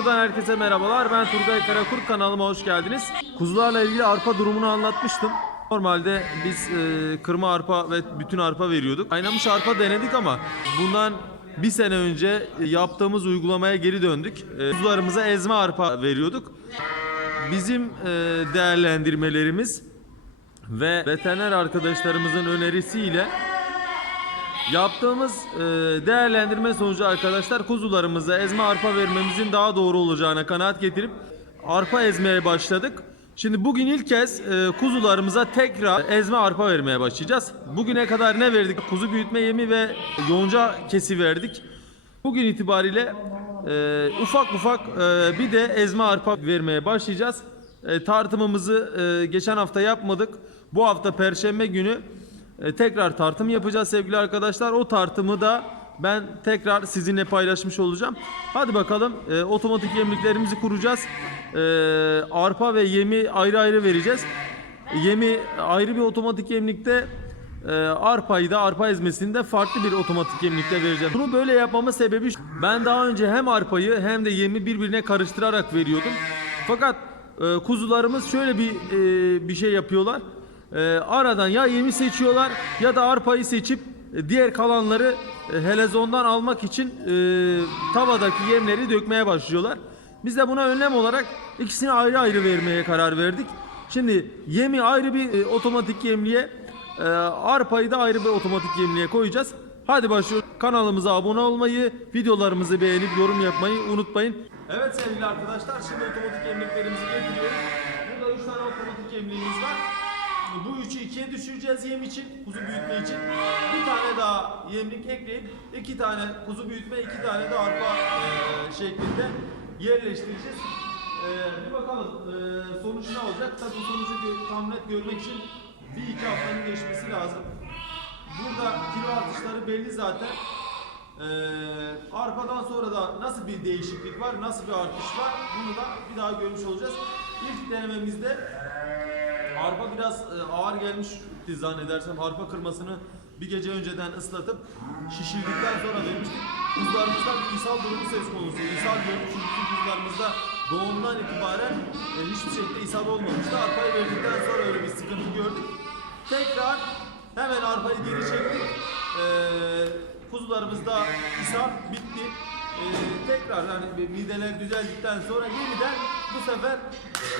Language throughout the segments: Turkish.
videodan herkese merhabalar. Ben Turgay Karakurt kanalıma hoş geldiniz. Kuzularla ilgili arpa durumunu anlatmıştım. Normalde biz e, kırma arpa ve bütün arpa veriyorduk. Kaynamış arpa denedik ama bundan bir sene önce yaptığımız uygulamaya geri döndük. E, kuzularımıza ezme arpa veriyorduk. Bizim e, değerlendirmelerimiz ve veteriner arkadaşlarımızın önerisiyle Yaptığımız e, değerlendirme sonucu arkadaşlar kuzularımıza ezme arpa vermemizin daha doğru olacağına kanaat getirip arpa ezmeye başladık. Şimdi bugün ilk kez e, kuzularımıza tekrar ezme arpa vermeye başlayacağız. Bugüne kadar ne verdik? Kuzu büyütme yemi ve yonca kesi verdik. Bugün itibariyle e, ufak ufak e, bir de ezme arpa vermeye başlayacağız. E, tartımımızı e, geçen hafta yapmadık. Bu hafta perşembe günü e, tekrar tartım yapacağız sevgili arkadaşlar. O tartımı da ben tekrar sizinle paylaşmış olacağım. Hadi bakalım e, otomatik yemliklerimizi kuracağız. E, arpa ve yemi ayrı ayrı vereceğiz. Yemi ayrı bir otomatik yemlikte e, arpayı da arpa ezmesini de farklı bir otomatik yemlikte vereceğim. Bunu böyle yapmamın sebebi ben daha önce hem arpayı hem de yemi birbirine karıştırarak veriyordum. Fakat e, kuzularımız şöyle bir e, bir şey yapıyorlar. E, aradan ya yemi seçiyorlar ya da arpayı seçip e, diğer kalanları e, helezondan almak için e, tavadaki yemleri dökmeye başlıyorlar. Biz de buna önlem olarak ikisini ayrı ayrı vermeye karar verdik. Şimdi yemi ayrı bir e, otomatik yemliğe, e, arpayı da ayrı bir otomatik yemliğe koyacağız. Hadi başlıyoruz. Kanalımıza abone olmayı, videolarımızı beğenip yorum yapmayı unutmayın. Evet sevgili arkadaşlar şimdi otomatik yemliklerimizi getiriyoruz. Burada 3 tane otomatik yemliğimiz var. Bu üçü ikiye düşüreceğiz yem için, kuzu büyütme için. Bir tane daha yemlik ekleyip iki tane kuzu büyütme, iki tane de arpa e, şeklinde yerleştireceğiz. E, bir bakalım e, sonuç ne olacak? Tabii sonucu tam net görmek için bir iki haftanın geçmesi lazım. Burada kilo artışları belli zaten. Ee, arpadan sonra da nasıl bir değişiklik var, nasıl bir artış var bunu da bir daha görmüş olacağız. İlk denememizde arpa biraz e, ağır gelmişti zannedersem arpa kırmasını bir gece önceden ıslatıp şişirdikten sonra vermiştik. Kuzularımızda bir durumu söz konusu. İshal görmüş bütün kuzularımızda doğumdan itibaren e, hiçbir şekilde ishal olmamıştı. Arpayı verdikten sonra öyle bir sıkıntı gördük. Tekrar hemen arpayı geri çektik. Ee, kuzularımızda ishal bitti. Ee, tekrar bir mideler düzeldikten sonra yeniden bu sefer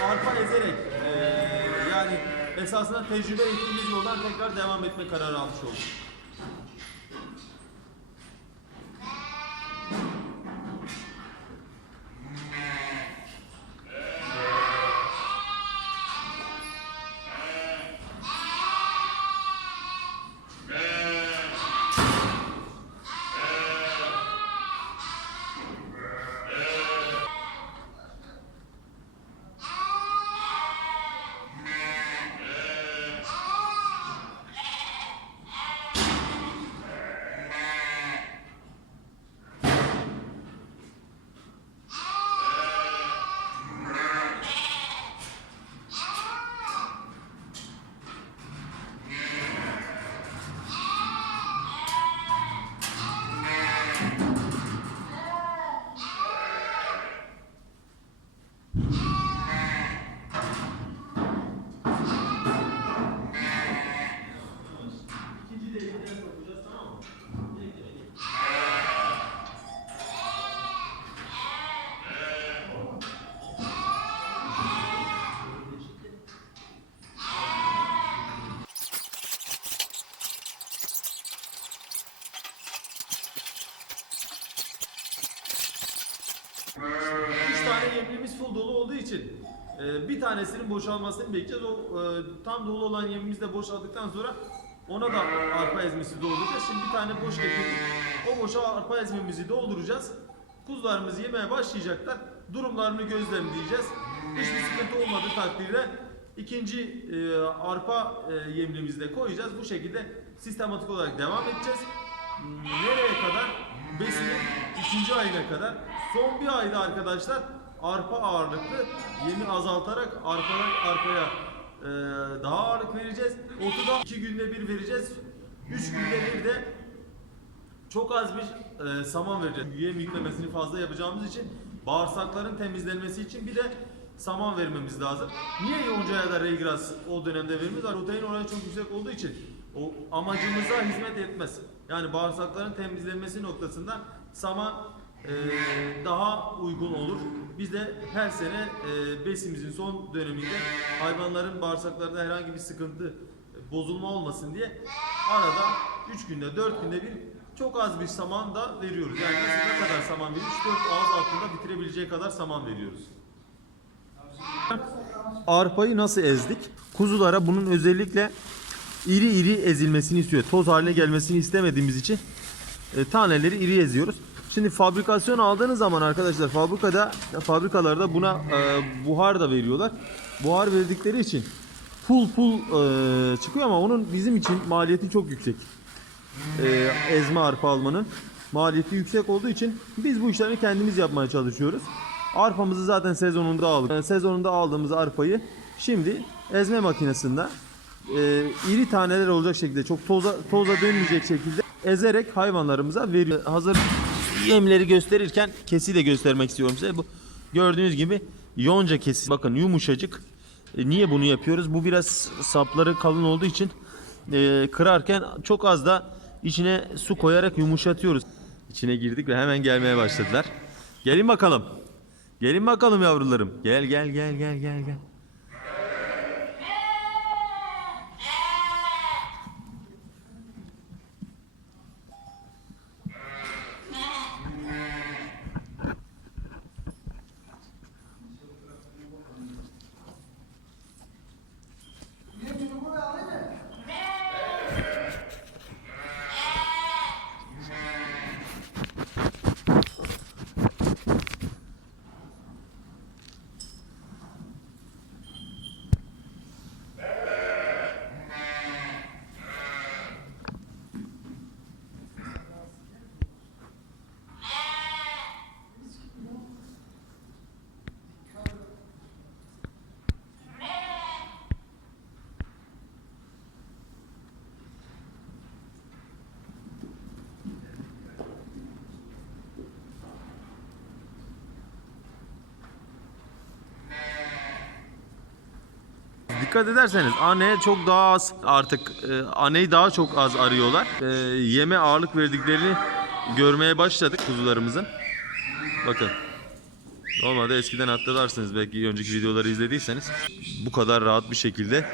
arpa ezerek ee, yani esasında tecrübe ettiğimiz yoldan tekrar devam etme kararı almış olduk. Bir tanesinin boşalmasını bekleyeceğiz. O e, tam dolu olan yemimiz de boşaldıktan sonra ona da arpa ezmesi dolduracağız. Şimdi bir tane boş getirdik. O boşa arpa ezmemizi dolduracağız. Kuzularımız yemeye başlayacaklar. Durumlarını gözlemleyeceğiz. Hiçbir sıkıntı olmadığı takdirde ikinci e, arpa e, yemliğimizi de koyacağız. Bu şekilde sistematik olarak devam edeceğiz. Nereye kadar? Besinin ikinci ayına kadar. Son bir ayda arkadaşlar arpa ağırlıklı yemi azaltarak arpalar arpaya e, daha ağırlık vereceğiz. Otu da iki günde bir vereceğiz. Üç günde bir de çok az bir e, saman vereceğiz. Yem yüklemesini fazla yapacağımız için bağırsakların temizlenmesi için bir de saman vermemiz lazım. Niye yonca ya da reygras o dönemde vermiyoruz? Protein oranı çok yüksek olduğu için o amacımıza hizmet etmez. Yani bağırsakların temizlenmesi noktasında saman daha uygun olur. Biz de her sene e, besimizin son döneminde hayvanların bağırsaklarında herhangi bir sıkıntı e, bozulma olmasın diye arada 3 günde 4 günde bir çok az bir saman da veriyoruz. Yani ne kadar saman veriyoruz? 4 ağız altında bitirebileceği kadar saman veriyoruz. Arpayı nasıl ezdik? Kuzulara bunun özellikle iri iri ezilmesini istiyor. Toz haline gelmesini istemediğimiz için e, taneleri iri eziyoruz. Şimdi fabrikasyon aldığınız zaman arkadaşlar fabrikada fabrikalarda buna e, buhar da veriyorlar. Buhar verdikleri için pul pul e, çıkıyor ama onun bizim için maliyeti çok yüksek. E, ezme arpa almanın maliyeti yüksek olduğu için biz bu işlerini kendimiz yapmaya çalışıyoruz. Arpamızı zaten sezonunda aldık. E, sezonunda aldığımız arpayı şimdi ezme makinesinde e, iri taneler olacak şekilde çok toza, toza dönmeyecek şekilde ezerek hayvanlarımıza veriyor. Hazır yemleri gösterirken kesi de göstermek istiyorum size. Bu gördüğünüz gibi yonca kesi. Bakın yumuşacık. E, niye bunu yapıyoruz? Bu biraz sapları kalın olduğu için e, kırarken çok az da içine su koyarak yumuşatıyoruz. İçine girdik ve hemen gelmeye başladılar. Gelin bakalım. Gelin bakalım yavrularım. Gel gel gel gel gel gel. Dikkat ederseniz anne çok daha az artık e, anneyi daha çok az arıyorlar. E, yeme ağırlık verdiklerini görmeye başladık kuzularımızın. Bakın. Normalde eskiden hatırlarsınız belki önceki videoları izlediyseniz bu kadar rahat bir şekilde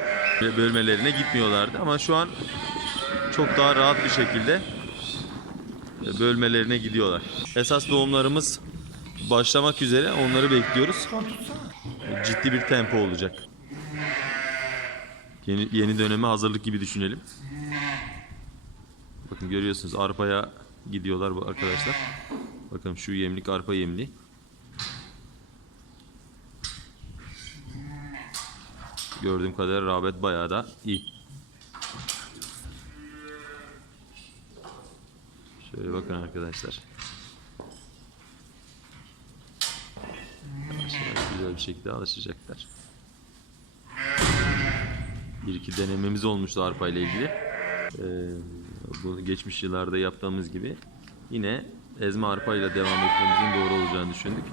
bölmelerine gitmiyorlardı ama şu an çok daha rahat bir şekilde e, bölmelerine gidiyorlar. Esas doğumlarımız başlamak üzere onları bekliyoruz. Ciddi bir tempo olacak. Yeni, yeni döneme hazırlık gibi düşünelim. Bakın görüyorsunuz arpaya gidiyorlar bu arkadaşlar. Bakın şu yemlik arpa yemli. Gördüğüm kadar rağbet bayağı da iyi. Şöyle bakın arkadaşlar. Yavaş yavaş güzel bir şekilde alışacaklar. Bir iki denememiz olmuştu arpa ile ilgili. Ee, bu geçmiş yıllarda yaptığımız gibi yine ezme arpa ile devam etmemizin doğru olacağını düşündük.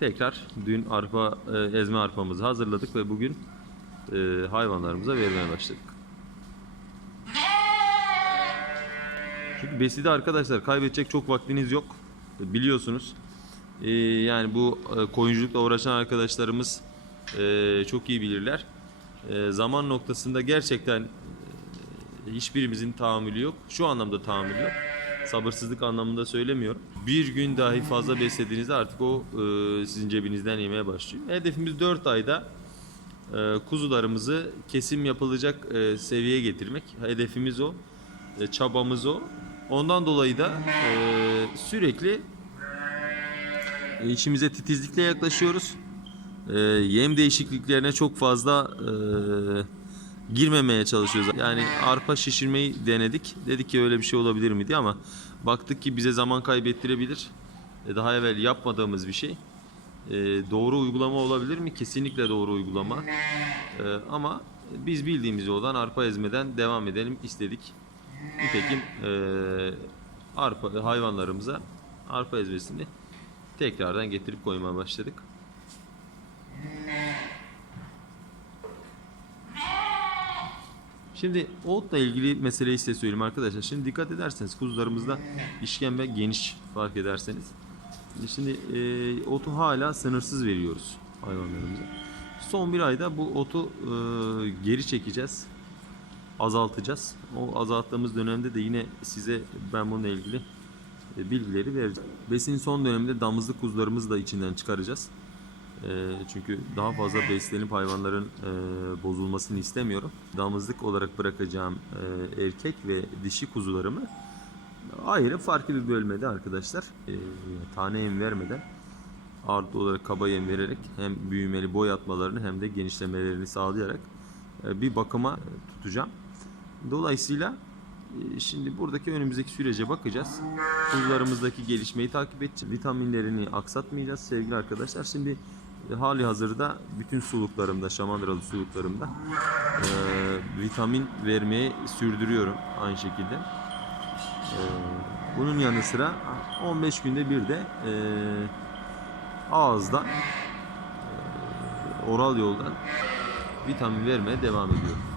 Tekrar dün arpa e, ezme arpamızı hazırladık ve bugün e, hayvanlarımıza vermeye başladık. Çünkü beside arkadaşlar kaybedecek çok vaktiniz yok. Biliyorsunuz. Ee, yani bu e, koyunculukla uğraşan arkadaşlarımız e, çok iyi bilirler. E, zaman noktasında gerçekten e, hiçbirimizin tahammülü yok. Şu anlamda tahammülü yok. Sabırsızlık anlamında söylemiyorum. Bir gün dahi fazla beslediğinizde artık o e, sizin cebinizden yemeye başlıyor. Hedefimiz 4 ayda e, kuzularımızı kesim yapılacak seviyeye getirmek. Hedefimiz o. Çabamız o. Ondan dolayı da sürekli işimize titizlikle yaklaşıyoruz. E, yem değişikliklerine çok fazla e, girmemeye çalışıyoruz. Yani arpa şişirmeyi denedik. Dedik ki öyle bir şey olabilir mi diye ama baktık ki bize zaman kaybettirebilir. E, daha evvel yapmadığımız bir şey. E, doğru uygulama olabilir mi? Kesinlikle doğru uygulama. E, ama biz bildiğimiz yoldan arpa ezmeden devam edelim istedik. Nitekim e, arpa hayvanlarımıza arpa ezmesini tekrardan getirip koymaya başladık. Şimdi otla ilgili meseleyi size söyleyeyim arkadaşlar. Şimdi dikkat ederseniz kuzularımızda işkembe geniş fark ederseniz. Şimdi e, otu hala sınırsız veriyoruz hayvanlarımıza. Son bir ayda bu otu e, geri çekeceğiz. Azaltacağız. O azalttığımız dönemde de yine size ben bununla ilgili e, bilgileri vereceğim. Besin son döneminde damızlık kuzularımızı da içinden çıkaracağız. E, çünkü daha fazla beslenip hayvanların e, bozulmasını istemiyorum. Damızlık olarak bırakacağım e, erkek ve dişi kuzularımı ayrı farklı bir bölmede arkadaşlar e, tane yem vermeden ağırlıklı olarak kaba yem vererek hem büyümeli boy atmalarını hem de genişlemelerini sağlayarak e, bir bakıma tutacağım. Dolayısıyla e, şimdi buradaki önümüzdeki sürece bakacağız. Kuzularımızdaki gelişmeyi takip edeceğiz. Vitaminlerini aksatmayacağız sevgili arkadaşlar. Şimdi e, hali hazırda bütün suluklarımda, şamandıralı suluklarımda e, vitamin vermeyi sürdürüyorum aynı şekilde. E, bunun yanı sıra 15 günde bir de e, ağızdan e, oral yoldan vitamin vermeye devam ediyorum.